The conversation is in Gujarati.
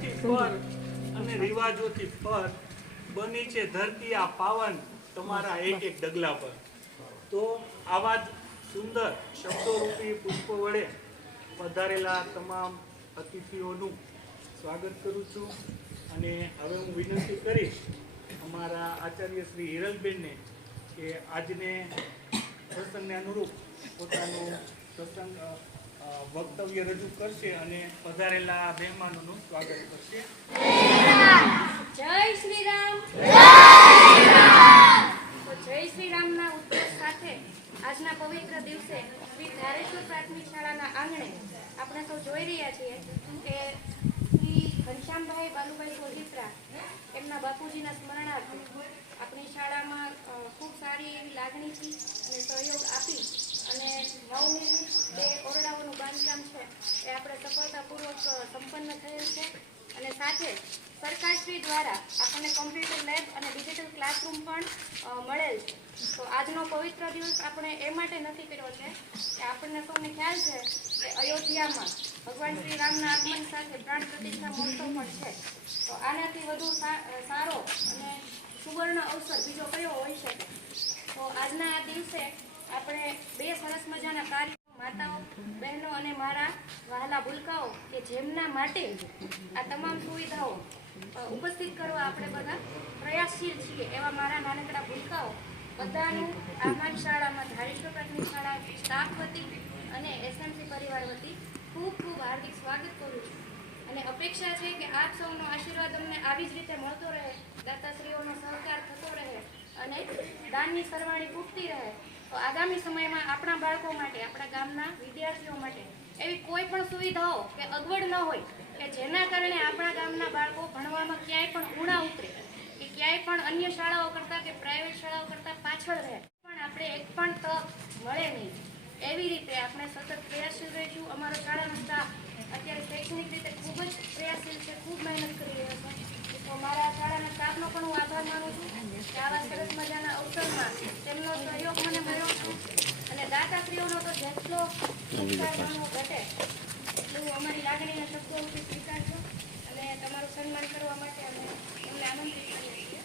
રીતથી પર અને રિવાજોથી પર બની છે ધરતી આ પાવન તમારા એક એક ડગલા પર. તો આવા જ સુંદર શબ્દોરૂપી પુષ્પો વડે પધારેલા તમામ અતિથિઓનું સ્વાગત કરું છું. અને હવે હું વિનંતી કરીશ અમારા આચાર્ય શ્રી હિરલબેનને કે આજને પ્રસંગને અનુરૂપ પોતાનું પ્રસંગ વક્તવ્ય રજૂ કરશે અને પધારેલા મહેમાનોનું સ્વાગત કરશે. જય શ્રી રામ. તો જય શ્રી રામના ઉદ્દેશ સાથે આજના પવિત્ર દિવસે શ્રી ધારેશ્વર પ્રાથમિક શાળાના આંગણે આપણે સૌ જોઈ રહ્યા છીએ કે શ્રી ઘનશ્યામભાઈ બાલુભાઈ સોજિત્રા એમના બાપુજીના સ્મરણાર્થે આપણી શાળામાં ખૂબ સારી એવી લાગણીથી અને સહયોગ આપી અને નવનિર્મિત 2 ઓરડાઓનું બાંધકામ છે એ આપણે સફળતાપૂર્વક સંપન્ન થયેલ છે. અને સાથે સરકારશ્રી દ્વારા આપણને કોમ્પ્યુટર લેબ અને ડિજિટલ ક્લાસરૂમ પણ મળેલ છે. તો આજનો પવિત્ર દિવસ આપણે એ માટે નથી કર્યો છે કે આપણને સૌને ખ્યાલ છે કે અયોધ્યામાં ભગવાન શ્રી રામના આગમન સાથે પ્રાણ પ્રતિષ્ઠા મહોત્સવ પણ છે. તો આનાથી વધુ સારો અને સુવર્ણ અવસર બીજો કયો હોઈ શકે. તો આજના આ દિવસે આપણે 2 સરસ મજાના કાર્યો માતાઓ, બહેનો અને મારા વહાલા ભૂલકાઓ કે જેમના માટે આ તમામ સુવિધાઓ ઉપસ્થિત કરવા આપણે બધા પ્રયાસશીલ છીએ એવા મારા નાનકડા ભૂલકાઓ બધાનું અમારી શાળામાં ધારેશ્વર પ્રાથમિક શાળા સ્ટાફ વતી અને એસએમસી પરિવાર વતી ખૂબ ખૂબ હાર્દિક સ્વાગત કરું છું. અને અપેક્ષા છે કે આપ સૌનો આશીર્વાદ અમને આવી જ રીતે મળતો રહે, દાતાશ્રીઓનો સહકાર થતો રહે અને દાનની સરવાણી તૂટતી રહે. તો આગામી સમયમાં આપણા બાળકો માટે, આપણા ગામના વિદ્યાર્થીઓ માટે એવી કોઈ પણ સુવિધાઓ કે અગવડ ન હોય કે જેના કારણે આપણા ગામના બાળકો ભણવામાં ક્યાંય પણ ઊણા ઉતરે કે ક્યાંય પણ અન્ય શાળાઓ કરતાં કે પ્રાઇવેટ શાળાઓ કરતાં પાછળ રહે પણ આપણે એક પણ તક મળે નહીં એવી રીતે આપણે સતત પ્રયાસશીલ રહીશું. અમારો શાળાનો સ્ટાફ અત્યારે શૈક્ષણિક રીતે ખૂબ જ પ્રયાસશીલ છે, ખૂબ મહેનત કરી રહ્યો છે. તો મારા શાળાના સ્ટાફનો પણ હું આભાર માનું છું કે આવા સરસ મજાના અવસરમાં તેમનો સહયોગ મને મળ્યો છે. અને દાતાશ્રીઓનો તો જેટલો ઘટે એટલું અમારી લાગણીના શબ્દો રૂપે સ્વીકારજો અને તમારું સન્માન કરવા માટે અમે એમને આમંત્રિત કરીએ છીએ.